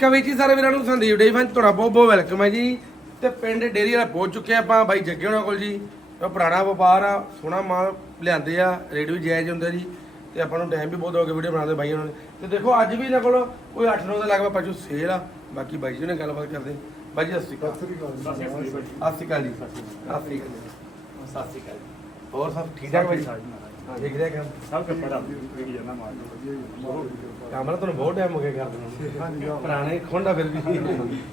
ਕਵੀ ਜੀ ਸਾਰੇ ਵੀਰਾਂ ਨੂੰ ਸੰਦੀਪ ਡੇ ਫਨ ਤੁਹਾਡਾ ਬਹੁਤ ਬਹੁਤ ਵੈਲਕਮ ਹੈ ਜੀ। ਤੇ ਪਿੰਡ ਡੇਰੀ ਵਾਲਾ ਪਹੁੰਚ ਚੁੱਕੇ ਆਪਾਂ ਬਾਈ ਜੱਗੇ ਹੋਣਾ ਕੋਲ ਜੀ। ਉਹ ਪੁਰਾਣਾ ਵਪਾਰ ਆ ਸੋਹਣਾ ਮਾਲ ਲਿਆਂਦੇ ਆ ਰੇਟ ਵੀ ਜਾਇਜ਼ ਹੁੰਦਾ ਜੀ। ਤੇ ਆਪਾਂ ਨੂੰ ਟਾਈਮ ਵੀ ਬਹੁਤ ਹੋ ਗਿਆ ਵੀਡੀਓ ਬਣਾਉਂਦੇ ਬਾਈ ਉਹਨਾਂ ਨੇ ਤੇ ਦੇਖੋ ਅੱਜ ਵੀ ਇਹਨਾਂ ਕੋਲ ਕੋਈ 8-9 ਦਾ ਲਗਭਗ ਪਸ਼ੂ ਸੇਲ ਆ। ਬਾਕੀ ਬਾਈ ਜੀ ਨੇ ਗੱਲਬਾਤ ਕਰਦੇ ਬਾਈ ਜੀ ਸਤਿ ਸ਼੍ਰੀ ਅਕਾਲ। ਸਤਿ ਸ਼੍ਰੀ ਅਕਾਲ ਜੀ। ਸਤਿ ਸ਼੍ਰੀ ਅਕਾਲ ਜੀ। ਸਤਿ ਸ਼੍ਰੀ ਅਕਾਲ। ਹੋਰ ਸਭ ਠੀਕ ਠਾਕ ਬਾਈ ਦੇਖ ਰਿਹਾ ਕੰਮ ਸਭ ਮਾਰ ਤੁਹਾਨੂੰ ਬਹੁਤ ਟਾਈਮ ਹੋ ਗਿਆ ਕਰਦੇ ਨੂੰ ਪੁਰਾਣੇ ਖੁੰਡਾ ਫਿਰ ਵੀ।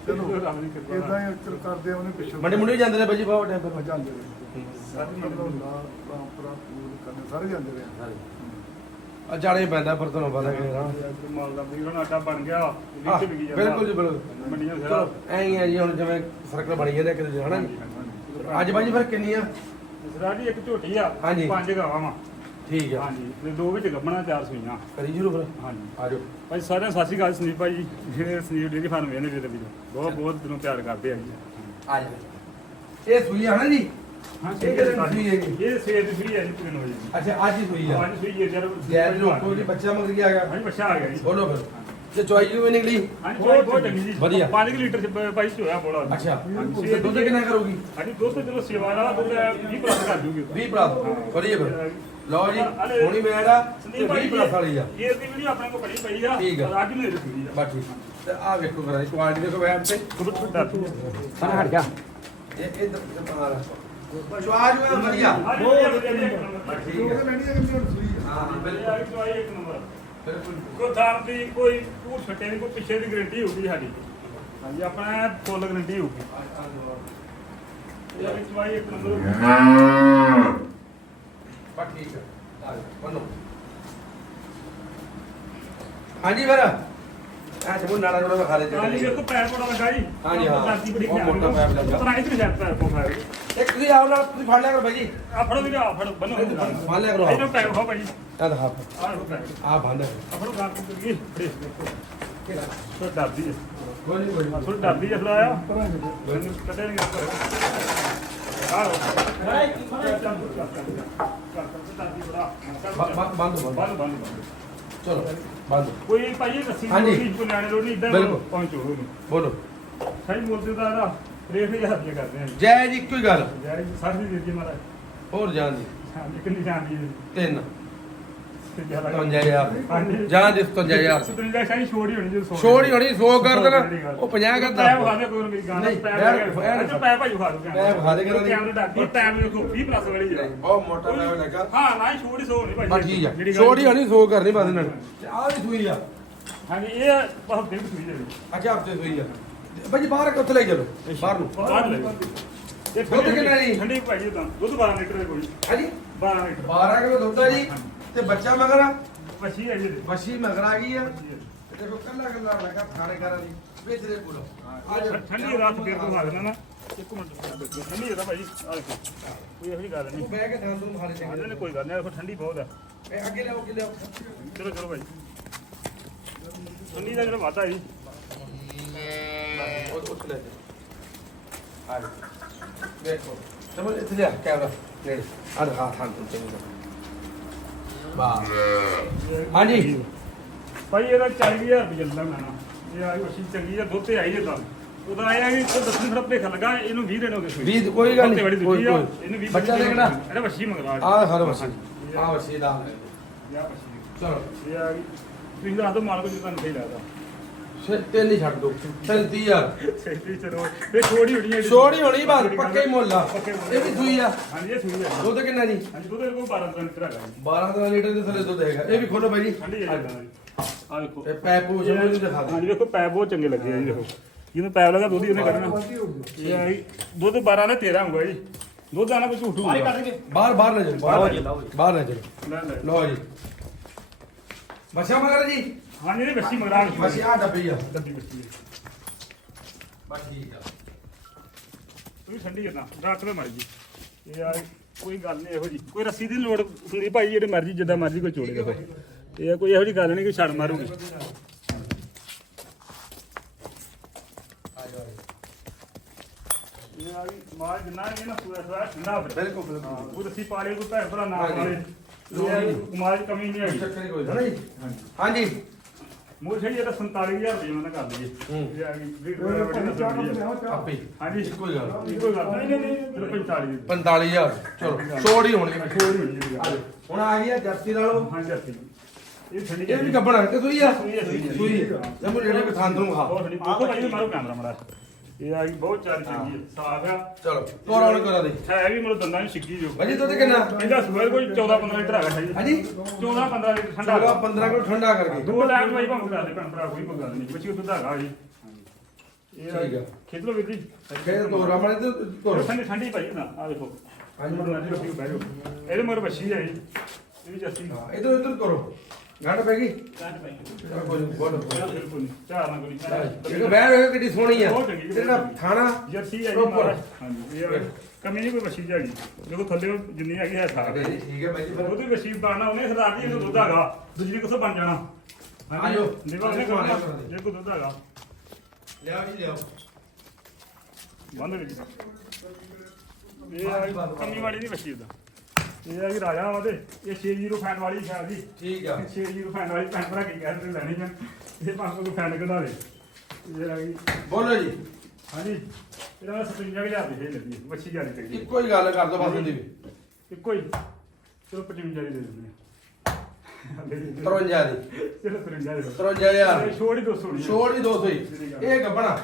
ਚਲੋ ਇਦਾਂ ਹੀ ਅਕਸਰ ਕਰਦੇ ਆ ਉਹਨੇ ਪਿੱਛੋਂ ਮੰਡੀ ਮੁੰਡੇ ਜਾਂਦੇ ਨੇ ਬਾਈ ਜੀ ਬਹੁਤ ਟਾਈਮ ਆ ਜਾਂਦੇ ਨੇ। ਸਾਰੇ ਮਤਲਬ ਲਾ ਰਾਮਪੁਰਾ ਪੂਰ ਕਰਨੇ ਸਾਰੇ ਜਾਂਦੇ ਨੇ। ਆ ਜਾਣਾ ਹੀ ਪੈਂਦਾ ਪਰ ਤੁਹਾਨੂੰ ਪਤਾ ਕਿ ਨਾ ਮਾਲ ਦਾ ਵੀ ਹੁਣ ਆਟਾ ਬਣ ਗਿਆ ਆਹ, ਵਿੱਚ ਵੀ ਜਾਂਦਾ। ਬਿਲਕੁਲ ਜੀ ਬਿਲਕੁਲ। ਮੰਡੀਆਂ ਚਲੋ ਸਾਰਾ। ਐਂ ਹੀ ਆ ਜੀ ਹੁਣ ਜਿਵੇਂ ਸਰਕਲ ਬਣੀ ਜਾਂਦਾ ਕਿਤੇ ਹਨਾ ਜੀ? ਅੱਜ ਬਾਈ ਜੀ ਫਿਰ ਕਿੰਨੀ ਆ ਸਰਾਜੀ ਇੱਕ ਝੋਟੀ ਆ। ਹਾਂਜੀ। ਪੰਜ ਗਾਵਾਂ ਵਾ। ਠੀਕ ਆ। ਹਾਂਜੀ ਤੇ ਦੋ ਵਿੱਚ ਗੱਬਣਾ ਚਾਰ ਸੂਈਆਂ ਕਰੀ ਜਰੂਰ ਫਿਰ ਹਾਂਜੀ। ਆ ਜਾਓ। ਭਾਈ ਸਾਰਿਆਂ ਨੂੰ ਸਤਿ ਸ਼੍ਰੀ ਅਕਾਲ ਸੰਦੀਪ ਭਾਈ ਜੀ। ਜਿਹੜੇ ਸੰਦੀਪ ਡੇਰੀ ਫਾਰਮ ਵੇਨੇ ਵੀਰੇ ਵੀ ਬਹੁਤ ਬਹੁਤ ਦਿਨੋਂ ਪਿਆਰ ਕਰਦੇ ਆ ਜੀ। ਆ ਜਾਓ। ਇਹ ਸੂਈ ਆ ਨਾ ਜੀ? ਹਾਂ ਇਹ ਕਿਹੜੇ ਸੂਈ ਹੈਗੀ? ਇਹ ਸਵੇਰ ਦੀ ਸੂਈ ਹੈ ਜੀ ਪੂਰਨ ਵਜੇ ਅੱਛਾ ਅੱਜ ਹੀ ਸੂਈ ਆ। ਅੱਜ ਸੂਈ ਹੈ ਜਰ ਗੈਰ ਜੋ ਕੋਈ ਬੱਚਾ ਮਗਰ ਗਿਆ ਗਿਆ। ਹਾਂਜੀ ਬੱਚਾ ਆ ਗਿਆ ਜੀ। ਬੋਲੋ ਫਿਰ। ਤੇ ਚੁਆਈ ਵੀ ਨਿਕਲੀ? ਹਾਂਜੀ ਬਹੁਤ ਬਹੁਤ ਚੰਗੀ ਜੀ। ਵਧੀਆ। 5 ਲੀਟਰ ਚ ਬ- ਭਾਈ ਚੋਇਆ ਬੋਲਾ। ਅੱਛਾ। ਹਾਂਜੀ, ਤੇ ਦੁੱਧ ਕਿੰਨਾ ਕਰੂਗੀ? ਹਾਂਜੀ ਦੁੱਧ ਚਲੋ ਸੇਵਾ ਦਾ ਦੁੱਧ 20 ਪਲੱਸ ਕਰ ਜੂਗੀ। 20 ਪਲੱਸ। ਵਧੀਆ ਫਿਰ। ਲਓ ਜੀ ਹੁਣੀ ਮੈਡ ਆ ਤੇ ਸੰਦੀਪ 20 ਪਲੱਸ ਵਾਲੀ ਆ। ਇਹ ਦੀ ਵੀਡੀਓ ਆਪਣੇ ਕੋਲ ਬੜੀ ਪਈ ਆ ਠੀਕ ਆ। ਅੱਜ ਨਹੀਂ ਰੱਖੀ ਆ ਬਸ ਠੀਕ ਤੇ ਆ ਵੇਖੋ ਕਰਾ ਕੁਆਲਿਟੀ ਦੇਖੋ ਵੈਬ ਤੇ। sana ਹਟ ਗਿਆ ਇਹ ਇਹ ਮਾਰ ਚੁਆਜ ਮੈਂ ਵਧੀਆ। ਬਹੁਤ ਵਧੀਆ ਠੀਕ ਹੈ ਲੈਣੀ ਹੈ ਕਿ ਸੂਈ ਆ। ਹਾਂ ਹਾਂ ਬਿਲਕੁਲ। ਇੱਕ ਨੰਬਰ। ਬਿਲਕੁਲ। ਕੋਈ ਥਾਰ ਦੀ ਕੋਈ ਝੂਠ ਛੱਟੇ ਦੀ ਕੋਈ ਪਿੱਛੇ ਦੀ ਗਰੰਟੀ ਹੋਊਗੀ ਸਾਡੀ। ਹਾਂਜੀ ਆਪਣਾ ਫੁੱਲ ਗਰੰਟੀ ਹੋਊਗੀ। ਇਹ ਵਿੱਚ ਚੁਆਈ ਇੱਕ ਨੰਬਰ। ਬਸ ਠੀਕ ਹੈ ਆ ਜਾਓ, ਬੰਨੋ ਹਾਂਜੀ ਫਿਰ। ਆ ਜਮੂ ਨਾਲਾ ਜੋੜਾ ਖਾ ਲੈ ਹਾਂਜੀ ਚੱਲੇ ਵੇਖੋ ਪੈਰ ਬੜਾ ਲੱਗਾ ਜੀ। ਹਾਂਜੀ, ਹਾਂ। ਦਾਦੀ ਬੜੀ ਬਹੁਤ ਮੋਟਾ ਪੈਰ ਲੱਗਾ। ਇਧਰ ਜਾ ਪੈਰ ਕੋ ਪੈਰ ਇੱਕ ਤੁਸੀਂ ਆਓ ਨਾਲ ਤੁਸੀਂ ਫੜ ਲਿਆ ਕਰੋ ਬਾਈ ਜੀ। ਆ ਫੜੋ ਵੀਰੇ ਆ ਫੜੋ ਬੰਨੋ। ਬੰਨ ਲਿਆ ਕਰੋ। ਇਹਨੂੰ ਪੈਰ ਖੋ ਭਾਈ ਆ ਦਿਖਾ ਆ ਲੋ ਪੈਰ। ਆ ਬੰਦ ਆ ਫੜੋ ਗਾਰ ਕੋ ਕਰੀ ਸੋ ਡਰਦੀ ਹੈ। ਕੋਈ ਨਹੀਂ ਕੋਈ ਨਹੀਂ। ਥੋੜੀ ਡਰਦੀ ਹੈ ਥੋੜਾ ਆ। ਪਰਾਂ ਦੇ ਮੈਨੂੰ ਕੱਢੇ ਨਹੀਂ ਆ ਲੋ ਬ- ਬ- ਬੰਦ। ਬੰਦ ਬੰਦ ਬੰਦ। ਚਲੋ ਬੰਦ। ਕੋਈ ਭਾਈ ਰੱਸੀ ਹਾਂਜੀ। ਨਹੀਂ ਕੋਈ ਲੈਣੇ ਲੋੜ ਨਹੀਂ ਇਦਾਂ ਬਿਲਕੁਲ। ਪਹੁੰਚੋ ਉਹਨੂੰ ਬੋਲੋ। ਸਹੀ ਮੁੱਦੇ ਦਾ ਇਹਦਾ ਰੇਟ ਹੀ ਹੱਥ ਕਰਦੇ ਆ ਜੈ। ਜੀ ਇੱਕੋ ਹੀ ਗੱਲ। ਜੈ ਜੀ ਸਾਡੀ ਵੀਰ ਜੀ ਮਹਾਰਾਜ। ਹੋਰ ਜਾਣ ਦੀ। ਹਾਂ ਕਿੰਨੀ ਜਾਂਦੀ ਹੈ ਤਿੰਨ। ਤੇ ਜ਼ਿਆਦਾ- ਤੁੰਜਾ ਯਾਰ ਹਾਂਜੀ ਜਾਂ ਦਿਸ ਤੁੰਜਾ ਯਾਰ ਸਤਿੰਜਾ ਸ਼ਾਹੀ ਛੋੜ ਹੀ ਹੋਣੀ ਜੇ ਸੌ ਛੋੜ ਹੀ ਹੋਣੀ 100 ਕਰ ਦੇਣਾ ਉਹ 50 ਕਰ ਪੈਪ ਖਾ ਦੇ ਕੋਈ ਨਹੀਂ, ਪੈਪ- ਖਾ ਦੇ। ਪੈਪ ਭਾਈ ਖਾ ਦੋ ਪੈਪ ਖਾ ਦੇ ਕਰਾਂ ਦੀ। ਕੈਮਰੇ ਦਾ ਇਹ ਟਾਈਮ ਵੇਖੋ 20 ਪਲੱਸ ਵਾਲੀ ਹੈ ਬਹੁਤ ਮੋਟਾ ਪੈਪ ਲੱਗਾ। ਹਾਂ ਨਾ ਛੋੜ ਹੀ ਸੌ ਨਹੀਂ ਭਾਈ। ਬਸ ਠੀਕ ਆ। ਛੋੜ ਹੀ ਹੋਣੀ 100 ਕਰਨੀ ਬਸ ਇਹਨਾਂ ਨੇ। ਆਹ ਵੀ ਸੂਈ ਆ। ਹਾਂਜੀ ਇਹ ਬਹੁਤ ਦਿਨ ਸੂਈ ਹੈ ਅੱਛਾ ਹਫ਼ਤੇ ਸੂਈ ਆ। ਭਾਜੀ ਬਾਹਰ ਕਿੱਥੇ ਲੈ ਚਲੋ। ਬਾਹਰ ਨੂੰ। ਬਾਹਰ ਲੈ ਇਹ ਦੁੱਧ ਕਿੰਨਾ ਜੀ? ਠੰਡੀ ਭਾਈ ਤਾਂ। ਦੁੱਧ 12 ਲੀਟਰ ਦੇ ਕੋਈ ਹਾਂਜੀ। 12 ਲੀਟਰ। 12 ਕਿਲੋ ਦੁੱਧ ਆ ਜੀ। ਤੇ ਬੱਚਾ ਮਗਰ ਆ? ਮੱਛੀ ਹੈ ਜੀ ਇਹਦੇ। ਵਸ਼ੀ ਮਗਰ ਆ ਗਈ ਆ? ਤੇ ਦੇਖੋ ਕੱਲਾ ਕੱਲਾ ਲੱਗਾ ਥਾਣੇ ਕਰਾਂ ਦੀ। ਵੇਚਦੇ ਕੋਲ। ਆ ਜਾ ਠੰਡੀ ਰਾਤ ਫੇਰ ਤੋਂ ਦੇਣਾ ਨਾ। ਇੱਕ ਮਿੰਟ ਠੰਡੀ ਹੈ ਤਾਂ ਭਾਈ। ਆ ਦੇਖੋ ਕੋਈ ਇਹੋ ਜਿਹੀ ਗੱਲ ਨਹੀਂ। ਤੂੰ ਬਹਿ ਕੇ ਥਾਂ ਤੋਂ ਖਾਣੇ ਨੇ। ਕੋਈ ਗੱਲ ਨਹੀਂ। ਦੇਖੋ ਠੰਡੀ ਬਹੁਤ ਹੈ ਇਹ ਅੱਗੇ ਲਿਆਓ ਅੱਗੇ ਲਿਆਓ। ਚਲੋ ਚਲੋ ਭਾਈ। ਠੰਡੀ ਦਾ ਜਿਹੜਾ ਵਾਧਾ ਜੀ। ਉਹ ਉੱਥੇ ਲੈ ਜਾ ਆ ਜਾ ਦੇਖੋ ਚਲੋ ਇੱਥੇ ਲਿਆ ਕੈਮਰਾ। ਨੇੜੇ ਆ ਦਿਖਾ ਥਾਂ ਤੋਂ। ਚੰਗੀ ਵਾਹ। ਹਾਂਜੀ। ਭਾਈ ਇਹਦਾ 40000 ਰੁਪਏ ਨਾ। ਇਹ ਆਈ ਵਸੀ ਚੰਗੀ ਆ ਦੁੱਧ ਤੇ ਆਈ ਜੇ ਤਾਂ ਉਹਦਾ ਆਇਆ ਕਿ ਉਹ ਦੱਸਣ ਥੋੜਾ ਭੇਖ ਲੱਗਾ ਇਹਨੂੰ 20 ਦਿਨ ਹੋ ਗਏ। ਸੂਈ। ਵੀਹ ਕੋਈ ਗੱਲ ਬਹੁਤ ਨਹੀਂ। ਵੱਡੀ ਕੋਈ ਦੂਜੀ ਆ, ਕੋਈ ਇਹਨੂੰ 20 ਬੱਚਾ ਦੇਖਣਾ। ਇਹਦਾ ਵਸੀ ਮੰਗਵਾ ਆ ਹਰ ਵਸੀ ਆ ਵਸੀ ਦਾ। ਯਾ ਵਸੀ ਚਲੋ। ਇਹ ਆ ਗਈ। ਤੁਸੀਂ ਦੱਸ ਦਿਓ ਮਾਲਕ ਜੀ ਤੁਹਾਨੂੰ ਸਹੀ ਲੱਗਦਾ। ਤਿੰਨ ਹੀ ਛੱਡ ਦੋ। 33000 ਸਹੀ ਚਲੋ। ਇਹ ਛੋੜੀ ਹੋਣੀ ਹੈ ਛੋੜੀ ਹੋਣੀ ਬਸ ਪੱਕੇ ਹੀ ਮੁੱਲ ਆ। ਪੱਕੇ ਮੁੱਲ। ਇਹ ਵੀ ਸੂਈ ਆ। ਹਾਂਜੀ ਇਹ ਸੂਈ ਹੈ ਦੁੱਧ ਕਿੰਨਾ ਜੀ? ਹਾਂਜੀ ਦੁੱਧ ਇਹਦੇ ਕੋਲ 12 ਦਿਨ ਤੇਰਾ ਹੈਗਾ ਜੀ। 12 ਦਾ ਲੀਟਰ ਦੇ ਥੱਲੇ ਦੁੱਧ ਹੈਗਾ। ਇਹ ਵੀ ਖੋਲੋ ਬਾਈ ਜੀ। ਠੰਡੀ ਹੈ ਜੀ। ਆ ਦੇਖੋ। ਇਹ ਪੈਪੂ ਜਮੂ ਨਹੀਂ ਦਿਖਾ ਦੇ ਹਾਂਜੀ ਦੇਖੋ ਪੈਪ ਬਹੁਤ ਚੰਗੇ ਲੱਗੇ ਆ ਜੀ ਦੇਖੋ। ਜਿਹਨੂੰ ਪੈਪ ਲੱਗਾ ਦੁੱਧ ਹੀ ਉਹਨੇ ਕੱਢਣਾ। ਹੋ ਇਹ ਆਈ ਦੁੱਧ 12 ਦਾ 13 ਹੋਊਗਾ ਜੀ। ਦੁੱਧ ਆਣਾ ਕੋਈ ਝੂਠ ਹੋਊਗਾ। ਬਾਹਰ ਬਾਹਰ ਨਾ ਚਲੋ ਬਾਹਰ ਬਾਹਰ ਨਾ ਚਲੋ ਲੈ ਲੈ। ਲਓ ਜੀ। ਬਸਿਆ ਮਗਰ ਜੀ। ਹਾਂ ਜਿਹੜੀ ਬੱਚੀ ਮਗਰਾ ਬਸ ਆ ਡੱਬੀ ਆ। ਡੱਬੀ ਬੱਚੀ ਹੈ ਬਸ ਠੀਕ ਆ। ਕੋਈ ਠੰਡੀ ਹੈ ਨਾ ਰਾਤ ਦੇ ਮਰ ਜੀ ਇਹ ਆ ਕੋਈ ਗੱਲ ਨਹੀਂ ਇਹੋ ਜੀ। ਕੋਈ ਰੱਸੀ ਦੀ ਲੋੜ ਹੁੰਦੀ ਭਾਈ ਜਿਹੜੇ ਮਰਜ਼ੀ ਜਿੱਦਾਂ ਮਰਜ਼ੀ ਕੋਈ ਚੋੜੇ ਦੇਖੋ ਇਹ ਆ ਕੋਈ ਇਹੋ ਜੀ ਗੱਲ ਨਹੀਂ ਕਿ ਛੜ ਮਾਰੂਗੀ। ਇਹ ਆ ਵੀ ਮਾਲ ਜਿੰਨਾ ਇਹ ਨਾ ਪੂਰਾ ਸਾਰਾ ਠੰਡਾ ਹੋਵੇ ਬਿਲਕੁਲ ਬਿਲਕੁਲ। ਕੋਈ ਰੱਸੀ ਕੋਈ ਭੈਣ ਭਰਾ ਨਾ ਹਾਂਜੀ। ਮਾਲ 'ਚ ਕਮੀ ਨਹੀਂ ਹੈਗੀ। ਹਾਂਜੀ। ਮੋਰ ਛਈ ਇਹਦਾ 47000 ਰੁਪਏ ਉਹਨਾਂ ਕਰ ਦਈਏ ਹੂੰ। ਇਹ ਆ ਗਈ ਬੜੀ ਆਪੇ। ਹਾਂਜੀ। ਗੱਲ। ਨੀ। ਕੋਈ ਗੱਲ। ਨਹੀਂ ਨਹੀਂ ਨਹੀਂ ਚਲੋ 45 ਦੀ 45000 ਚਲੋ ਛੋੜ ਹੀ ਹੋਣੀ ਹੈ। ਛੋੜ ਹੋਣੀ ਹੈ। ਹੁਣ ਆ ਗਈ ਆ ਜਰਸੀ ਨਾਲੋਂ ਹਾਂਜੀ ਅੱਛੀ ਇਹ ਠੰਡੀ ਇਹ ਵੀ ਗੱਬਣਾ ਕਿ ਸੂਈ ਆ? ਸੂਈ ਆ, ਸੂਈ ਆ। ਸੂਈ। ਤੇ ਮੈਂ ਜਿਹੜੇ ਪਸੰਦ ਨੂੰ ਖਾ ਦੇਖੋ ਭਾਈ ਮਾਰੋ ਕੈਮਰਾ ਮੜਾ ਇਹ ਆ ਗਈ ਬਹੁਤ ਚਾਰ ਚੰਗੀ ਹੈ ਸਾਫ਼ ਆ। ਚਲੋ ਤੋਰਾ ਉਹਨੂੰ ਕਰਾ ਦੇ। ਹੈ ਵੀ ਮਤਲਬ ਦੰਦਾਂ ਨੂੰ ਸਿੱਕੀ ਜੋ ਭਾਜੀ ਦੁੱਧ ਕਿੰਨਾ? ਇਹਦਾ ਸੂਆ ਕੋਈ 14 15 ਲੀਟਰ ਹੈਗਾ ਜੀ ਹਾਂਜੀ? 14 15 ਲੀਟਰ ਠੰਡਾ 14 15 ਕਿਲੋ ਠੰਡਾ ਕਰਕੇ। ਦੋ ਲੈਣ ਭਾਈ ਭਾਵੇਂ ਕਰਦੇ ਭੈਣ ਭਰਾ ਕੋਈ ਗੱਲ ਨਹੀਂ। ਬੱਚੀ ਦੁੱਧ ਹੈਗਾ ਜੀ। ਇਹ ਠੀਕ ਆ। ਖੇਡ ਲੋ ਵੀਰ ਜੀ। ਫੇਰ ਤੋਰਾ ਮਾਰੇ ਤੇ ਤੋਰਾ ਠੰਡੀ ਠੰਡੀ ਭਾਈ ਨਾ ਆ ਦੇਖੋ। ਹਾਂਜੀ। ਰੱਖੀ ਬਹਿ ਜਾਓ ਇਹਦੇ ਮਰ ਬੱਚੀ ਹੈ ਜੀ ਇਹ ਵੀ ਜੱਸੀ। ਹਾਂ ਇਧਰ ਇਧਰ ਕਰੋ। ਗੰਢ ਪੈ ਗਈ? ਕਾਟ ਭਾਈ ਚਲੋ ਕੋਈ ਨੀ, ਬੋਲੋ ਬਿਲਕੁਲ ਨਹੀਂ ਚਾਰ ਨਾ ਕੋਈ ਇਹ ਬਹਿ ਵੇਖ ਕਿੱਡੀ ਸੋਹਣੀ ਆ। ਬਹੁਤ ਚੰਗੀ, ਤੇ ਜਿਹੜਾ ਥਾਣਾ ਜਰਸੀ ਹੈ ਜੀ Proper। ਮਹਾਰਾਜ ਹਾਂਜੀ ਇਹ ਆ, ਕਮੀ ਨਹੀਂ ਕੋਈ ਬੱਚੀ ਜਾਗੀ ਦੇਖੋ ਥੱਲੇ ਜਿੰਨੀ ਹੈਗੀ ਹੈ ਸਾਰਾ। ਠੀਕ ਹੈ ਬਾਈ ਜੀ ਉਹਦੀ ਬੱਚੀ ਬਣਨਾ ਉਹਨੇ ਸਰਦਾਰ ਜੀ ਇਹਨੂੰ ਦੁੱਧ ਹੈਗਾ। ਦੂਜੀ ਕਿਥੋਂ ਬਣ ਜਾਣਾ? ਆ ਜਾਓ। ਨਿਵਾ ਉਹਨੇ। ਕਰਨਾ। ਜੇ ਕੋਈ ਦੁੱਧ ਹੈਗਾ। ਲਿਆਓ ਜੀ ਲਿਆਓ। ਬੰਦ ਵਿੱਚ ਇਹ ਕਮੀ ਵਾਲੀ ਨਹੀਂ ਬੱਚੀ ਉਹਦਾ। ਇਹ ਆ ਕਿ ਰਾਜਾ ਉਹਦੇ ਇਹ 60 ਫੈਨ ਵਾਲੀ ਸ਼ਾਇਦ ਜੀ। ਠੀਕ ਆ। 60 ਫੈਨ ਵਾਲੀ ਭੈਣ ਭਰਾ ਕੀ ਕਹਿੰਦੇ ਲੈਣੀ ਆ। ਇਹ ਪੰਜ ਸੌ ਫੈਨ ਕਢਾ ਦੇ। ਇਹ ਆ ਗਈ ਬੋਲੋ ਜੀ। ਹਾਂਜੀ। ਇਹਦਾ 57000 ਦੀ ਹੈ ਲੱਗੀ ਬੱਚੀ ਜਾਰੀ ਚਾਹੀਦੀ ਇੱਕੋ ਹੀ ਗੱਲ ਕਰ ਦੋ ਬਸ ਉਹਦੀ ਵੀ। ਇੱਕੋ ਹੀ। ਚਲੋ 55 ਦੀ ਦੇ ਦਿੰਦੇ ਆ 53 ਦੀ। ਚਲੋ 53 ਦੇ ਦਿਓ। 53000 ਛੋੜ ਹੀ 200 ਨਹੀਂ ਛੋੜ ਵੀ 200 ਹੀ। ਇਹ ਗੱਬਣਾ।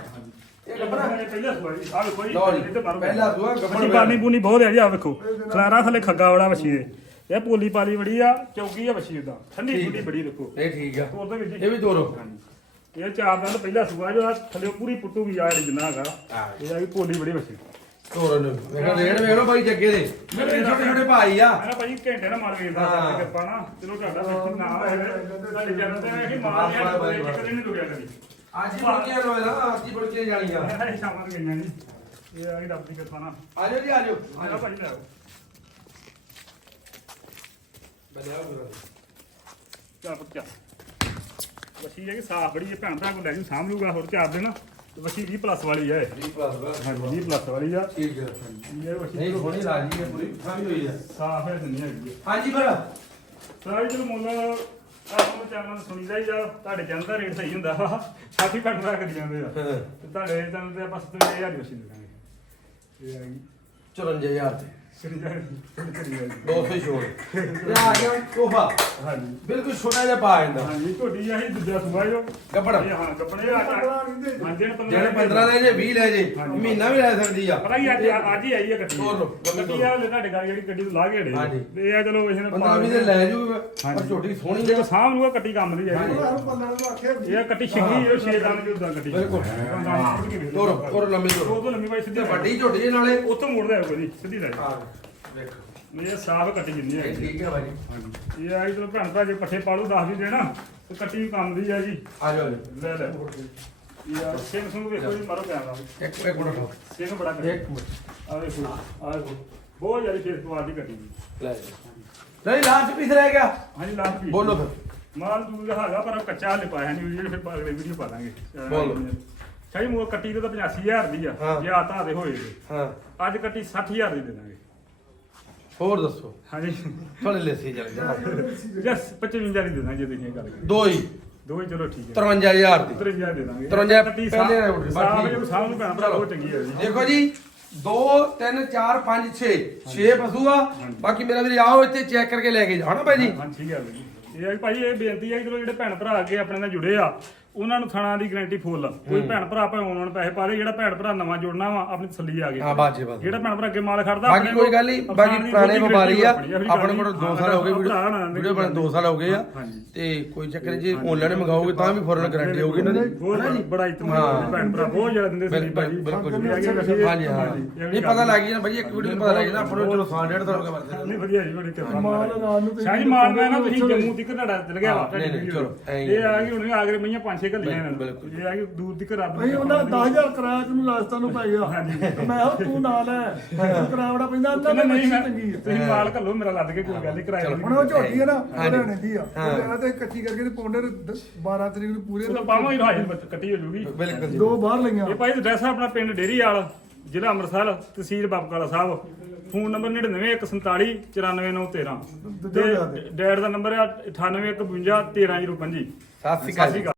ਇਹ ਗੱਬਣਾ ਪਹਿਲਾ ਸੁਆ ਜੀ ਆ ਵੇਖੋ ਜੀ ਲਓ ਜੀ, ਇੱਧਰ ਮਾਰੋ ਪਹਿਲਾ ਸੂਆ ਗੱਭਣ ਬੱਚੀ ਪਾਣੀ ਪੂਣੀ ਬਹੁਤ ਹੈ ਜੀ ਆ ਵੇਖੋ। ਖਲਾਰਾ ਥੱਲੇ ਖੱਗਾ ਵਾਲਾ ਬੱਚੀ ਦੇ ਇਹ ਪੋਲੀ ਪਾਲੀ ਬੜੀ ਆ ਚੌਕੀ ਆ ਬੱਚੀ ਉਦਾਂ ਠੰਡੀ। ਠੰਡੀ ਬੜੀ ਦੇਖੋ। ਇਹ ਠੀਕ ਆ। ਤੋਰ ਦੇ ਵਿੱਚ ਇਹ ਵੀ ਤੋਰੋ। ਇਹ ਚਾਰ ਦਿਨ ਪਹਿਲਾ ਸੁਆ ਜੋ ਥੱਲੇ ਪੂਰੀ ਪੁੱਟੂ ਵੀ ਆ ਜਿਹੜੀ ਜਿੰਨਾ ਹੈਗਾ। ਇਹ ਆ ਵੀ ਪੋਲੀ ਬੜੀ ਬੱਚੀ ਤੋਰੋ ਨੂੰ ਵੇਖੋ ਰੇਡ ਵੇਖ ਭਾਈ ਜੱਗੇ ਦੇ। ਮੇਰੇ ਛੋਟੇ ਛੋਟੇ ਭਾਈ ਆ। ਮੈਂ ਭਾਈ ਘੰਟੇ ਨਾ ਮਾਰ ਵੇਖਦਾ ਹਾਂ। ਕਿਰਪਾ ਨਾ। ਚਲੋ ਤੁਹਾਡਾ ਬੱਚੀ ਨਾ ਹੋਵੇ। ਤੁਹਾਡੇ ਜਨਮ ਤੇ ਇਹ ਮਾਰ ਲਿਆ ਕਦੇ ਨਹੀਂ ਰੁਕਿਆ ਕਦੀ। ਅੱਜ ਹੀ ਬੁੜਕੀਆਂ ਲੋਏ ਨਾ ਅੱਜ ਹੀ ਬੁੜਕੀਆਂ ਜਾਣੀਆਂ ਇਹ ਸ਼ਾਮਾਂ ਨੂੰ ਗਈਆਂ ਜੀ। ਇਹ ਆ ਕਿ ਰੱਬ ਦੀ ਕਿਰਪਾ ਨਾਲ। ਆਜੋ ਜੀ ਆਜੋ ਆਜਾ ਭਾਈ ਲੈ ਆਓ। ਬਲਿਆਓ ਗੁਰੂ ਚਾਰ ਪੁੱਤ ਚਾਰ ਵਸੀ ਹੈ ਕਿ ਸਾਫ਼ ਬੜੀ ਹੈ ਭੈਣ ਭਰਾ ਕੋਲ ਲੈ ਜੂ ਸਾਂਭ ਲੂਗਾ ਹੋਰ ਚਾਰ ਦਿਨ। ਵਸੀ 20 ਪਲੱਸ ਵਾਲੀ ਹੈ 20 ਪਲੱਸ ਹਾਂਜੀ 20 ਪਲੱਸ ਵਾਲੀ ਆ। ਠੀਕ ਹੈ ਇਹ ਵਸੀ ਨਹੀਂ ਹੋਣੀ ਰਾਜੀ ਹੈ ਪੂਰੀ। ਖਾਵੀ ਹੋਈ ਆ। ਸਾਫ਼ ਹੈ ਦੁਨੀਆ ਹੈਗੀ ਹੈ ਹਾਂਜੀ ਫਿਰ। ਸਾਰੀ ਜਦੋਂ ਮੁੱਲ ਚੈਨਲ ਸੁਣੀਦਾ ਹੀ ਜਾ ਤੁਹਾਡੇ ਚੈਨਲ ਦਾ ਰੇਟ ਸਹੀ ਹੁੰਦਾ। ਵਾ ਸਾਥੀ ਭੈਣ ਭਰਾ ਕਰੀ ਜਾਂਦੇ ਆ। ਤੇ ਤੁਹਾਡੇ ਚੈਨਲ ਤੇ ਆਪਾਂ 70000 ਦੀ ਦੇ ਦਾਂਗੇ ਇਹ ਆ ਗਈ 54000 ਤੇ। ਜਾ ਜਾ 200 ਹੀ ਛੋੜ ਤੇ ਆ ਗਿਆ ਕੋਫਾ ਹਾਂਜੀ। ਬਿਲਕੁਲ ਛੋਟਾ ਜਿਹਾ ਪਾ ਜਾਂਦਾ। ਹਾਂਜੀ ਝੋਟੀ ਆਹੀ ਦੂਜਾ ਸੁਬਾ ਜੋ ਕੱਪੜਾ। ਇਹ ਹਾਂ ਕੱਪੜੇ ਆ ਹਾਂ ਦਿਨ 15 ਜਿਹੜੇ 15 ਲੈ ਜੇ 20 ਲੈ ਜੇ ਮਹੀਨਾ ਵੀ ਲੈ ਸਕਦੀ ਆ। ਪਤਾ ਕੀ ਅੱਜ ਅੱਜ ਹੀ ਆਈ ਹੈ ਗੱਡੀ। ਤੋਰ ਲਓ, ਗੱਡੀ ਆ ਲੈ ਤੁਹਾਡੇ ਘਰ ਜਿਹੜੀ ਗੱਡੀ ਤੋਂ ਲਾ ਕੇ ਹਾਂਜੀ। ਇਹ ਆ ਚਲੋ ਇਹਨੇ 15 20 ਦੇ ਲੈ ਜੂ ਪਰ ਛੋਟੀ ਸੋਹਣੀ ਜੇ ਸਾਹਮ ਨੂੰ ਕੱਟੀ ਕੰਮ ਦੀ ਜਾਈ ਨੂੰ ਨੂੰ ਇਹ ਕੱਟੀ ਛਿੱਗੀ ਇਹ ਛੇ ਦੰਦ ਦੀ ਉਦਾਂ ਕੱਟੀ। ਬਿਲਕੁਲ। ਤੋਰ ਤੋਰ ਲੰਮੀ ਤੋਰ। ਉਹ ਤੋਂ ਲੰਮੀ ਬਾਈ ਸਿੱਧੀ ਵੱਡੀ ਝੋਟੀ ਦੇ ਨਾਲੇ। ਉੱਥੋਂ ਮੋੜਦਾ ਹੈ ਕੋਈ ਸਿੱਧੀ ਲੈ ਹਾਂ। ਵੇਖੋ ਇਹ ਸਾਫ਼ ਕੱਟੀ ਜਿੰਨੀ ਇਹ ਠੀਕ ਹੈ ਭਾਈ ਇਹ ਆ ਚਲੋ ਭੈਣ ਭਰਾ ਜੇ ਪੱਠੇ ਪਾਲੂ ਦੱਸ ਵੀ ਦੇਣਾ ਤੇ ਕੱਟੀ ਵੀ ਕੰਮ ਦੀ ਆ ਜੀ। ਆ ਜਾਓ ਜੀ। ਲੈ ਲੈ। ਯਾਰ ਸਿੰਘ ਸਿੰਘ ਵੇਖੋ ਜੀ ਮਾਰੋ ਕੈਮਰਾ। ਇੱਕ ਇੱਕ ਮਿੰਟ ਰੁਕੋ। ਸਿੰਘ ਬੜਾ ਇੱਕ ਮਿੰਟ। ਆ ਵੇਖੋ ਆ ਵੇਖੋ। ਬਹੁਤ ਜ਼ਿਆਦਾ ਫੇਸ ਕੁਆਲਿਟੀ ਕੱਟੀ ਜੀ। ਲੈ ਜੀ। ਨਹੀਂ ਲਾਸਟ ਪੀਸ ਰਹਿ ਗਿਆ। ਹਾਂਜੀ ਲਾਸਟ ਵੀ ਬੋਲੋ ਫਿਰ। ਮਾਲ ਦੂਰ ਦਾ ਹੈਗਾ ਪਰ ਕੱਚਾ ਹਲੇ ਪਾਇਆ ਨਹੀਂ ਜਿਹੜੇ ਫਿਰ ਅਗਲੇ ਵੀਡੀਓ ਪਾ ਦਾਂਗੇ। ਬੋਲੋ। ਸ਼ਾਹੀ ਮੂਲ ਕੱਟੀ ਤੇ ਤਾਂ 85000 ਦੀ ਆ। ਜੇ ਆਤਾ ਦੇ ਹੋਏ ਤੇ। ਹਾਂ। ਅੱਜ ਕੱਟੀ 60000 ਦੀ ਦੇ ਦਾਂਗੇ। ਹੋਰ ਦੱਸੋ। ਹਾਂਜੀ। ਥੋੜੇ ਲੈਸੀ ਚੱਲ ਜਾ ਜਸ 55 ਦੀ ਦੇ ਦਾਂਗੇ ਜੇ ਤੁਸੀਂ ਇਹ ਗੱਲ ਕਰੀ। ਦੋ ਹੀ। ਦੋ ਹੀ ਚਲੋ ਠੀਕ ਹੈ। 53000 ਦੀ। 53000 ਦੇ ਦਾਂਗੇ। 53 ਕੱਟੀ ਪਹਿਲੇ ਸਾਹ ਉੱਠ, ਬਾਕੀ- ਨੂੰ ਸਾਹ ਨੂੰ ਭੈਣ ਭਰਾ ਬਹੁਤ ਚੰਗੀ ਹੈ। ਜੀ ਦੇਖੋ ਜੀ 2 3 4 5 6 6 ਪਸ਼ੂ ਆ। ਬਾਕੀ ਮੇਰਾ ਵੀਰ ਆਓ ਇੱਥੇ ਚੈੱਕ ਕਰਕੇ ਲੈ ਕੇ ਜਾਓ। ਹਨਾ ਭਾਈ ਜੀ? ਹਾਂ ਠੀਕ ਹੈ ਜੀ। ਇਹ ਆ ਭਾਈ ਇਹ ਬੇਨਤੀ ਹੈ ਕਿ ਜਿਹੜੇ ਭੈਣ ਭਰਾ ਅੱਗੇ ਆਪਣੇ ਨਾਲ ਜੁੜੇ ਆ ਉਹਨਾਂ ਨੂੰ ਥਾਣਾ ਦੀ ਗਾਰੰਟੀ ਫੁੱਲ ਕੋਈ ਭੈਣ ਭਰਾ ਭਾਵੇਂ ਉਹਨਾਂ ਨੂੰ ਪੈਸੇ ਪਾ ਦੇ ਜਿਹੜਾ ਭੈਣ ਭਰਾ ਨਵਾਂ ਜੁੜਨਾ ਵਾ ਆਪਣੀ ਤਸੱਲੀ ਆ ਗਈ। ਹਾਂ ਬਾਤ ਜੀ ਬਾਤ ਜਿਹੜਾ ਭੈਣ ਭਰਾ ਅੱਗੇ ਮਾਲ ਖੜਦਾ ਬਾਕੀ ਆਪਣੇ ਕੋਈ ਗੱਲ ਨਹੀਂ ਬਾਕੀ ਪੁਰਾਣੇ ਵਪਾਰੀ ਆ ਆਪਣੀ ਕੋਲ 2 ਸਾਲ ਹੋ ਗਏ ਵੀਡੀਓ ਬਣੇ 2 ਸਾਲ ਹੋ ਗਏ ਆ। ਤੇ ਕੋਈ ਚੱਕਰ ਨਹੀਂ ਜੇ ਆਨਲਾਈਨ ਮੰਗਾਓਗੇ ਤਾਂ ਵੀ ਫੌਰਨ ਗਾਰੰਟੀ ਹੋਊਗੀ ਇਹਨਾਂ ਦੀ। ਬਹੁਤ ਬੜਾ ਇਤਮਾਨ ਭੈਣ ਭਰਾ ਬਹੁਤ ਜ਼ਿਆਦਾ ਦਿੰਦੇ ਸੀ ਬਿਲਕੁਲ ਭਾਜੀ। ਬਿਲਕੁਲ। ਅਸੀਂ- ਹਾਂਜੀ ਹਾਂ। ਇਹ ਪਤਾ ਲੱਗ ਗਿਆ ਨਾ ਭਾਈ ਇੱਕ ਵੀਡੀਓ ਪਤਾ ਲੱਗ ਗਿਆ ਆਪਾਂ ਨੂੰ ਚਲੋ 100 ਸਾਲ ਹੋ ਗਏ ਵਰਤੇ ਨਹੀਂ ਵਧੀਆ ਜੀ ਬੜੀ ਕਿਰਪਾ। ਮਾਲ ਰਾਤ ਨੂੰ ਤੁਸੀਂ ਸ਼ਾਹੀ ਮਾਲ ਮੈਂ ਨਾ ਤੁਸੀਂ ਜੰਮੂ ਤੱਕ ਤੁਹਾਡਾ ਚਲ ਗਿਆ ਵਾ ਹਾਂ, ਨਹੀਂ, ਨਹੀਂ, ਚਲੋ, ਐਂ ਹੀ ਇਹ ਆ ਕਿ ਹੁਣ ਆਗਰੇ ਮਈਆਂ ਪੰਜ ਛੇ ਘੱਲੀਆਂ ਇਹਨਾਂ ਨੂੰ। ਬਿਲਕੁਲ। ਇਹ ਆ ਕਿ ਦੂਰ ਤੱਕ ਰੱਬ ਭਾਈ ਉਹਨਾਂ 10000 ਕਿਰਾਇਆ ਨੂੰ ਲਾਸਤਾਂ ਨੂੰ ਪੈ ਗਿਆ। ਤੇ ਮੈਂ ਕਿਹਾ ਤੂੰ ਨਾਲ ਹੈ ਕਿਰਾਇਆ ਬੜਾ ਪੈਂਦਾ ਕਹਿੰਦਾ ਅੰਦਰ ਨਹੀਂ ਨਹੀਂ ਮੈਂ ਚੰਗੀ ਹੈ ਤੁਸੀਂ ਮਾਲ ਘੱਲੋ ਮੇਰਾ ਲੱਦ ਕੇ ਕੋਈ ਗੱਲ ਨਹੀਂ ਕਰਾਇਆ ਹੁਣ ਉਹ ਝੋਟੀ ਹੈ ਨਾ ਹਾਂਜੀ। ਹਰਿਆਣੇ ਦੀ ਆ। ਹਾਂ। ਉਹ ਤੇ ਕੱਚੀ ਕਰਕੇ ਤੇ ਪੌਂਡੇ 12 ਤਰੀਕ ਨੂੰ ਪੂਰੇ ਉਹ ਤਾਂ ਪਾਵਾਂ ਹੀ ਰਾਜ ਕੱਟੀ ਹੋ ਜੂਗੀ। ਬਿਲਕੁਲ ਜੀ। ਦੋ ਬਾਹਰ ਲਈਆਂ। ਇਹ ਭਾਈ ਐਡਰੈਸ ਆਪਣਾ ਪਿੰਡ ਡੇਰੀ ਵਾਲ ਜ਼ਿਲ੍ਹਾ ਅੰਮ੍ਰਿਤਸਰ ਤਹਿਸੀਲ ਬਾਬਕਾਲਾ ਸਾਹਿਬ। ਫੋਨ ਨੰਬਰ 9914 94913 ਦੂਜਾ ਲਿਆ ਦੇ। ਤੇ ਡੈਡ ਦਾ ਨੰਬਰ ਹੈ 9852 13005 ਸਤਿ ਸ਼੍ਰੀ ਅਕਾਲ ਜੀ।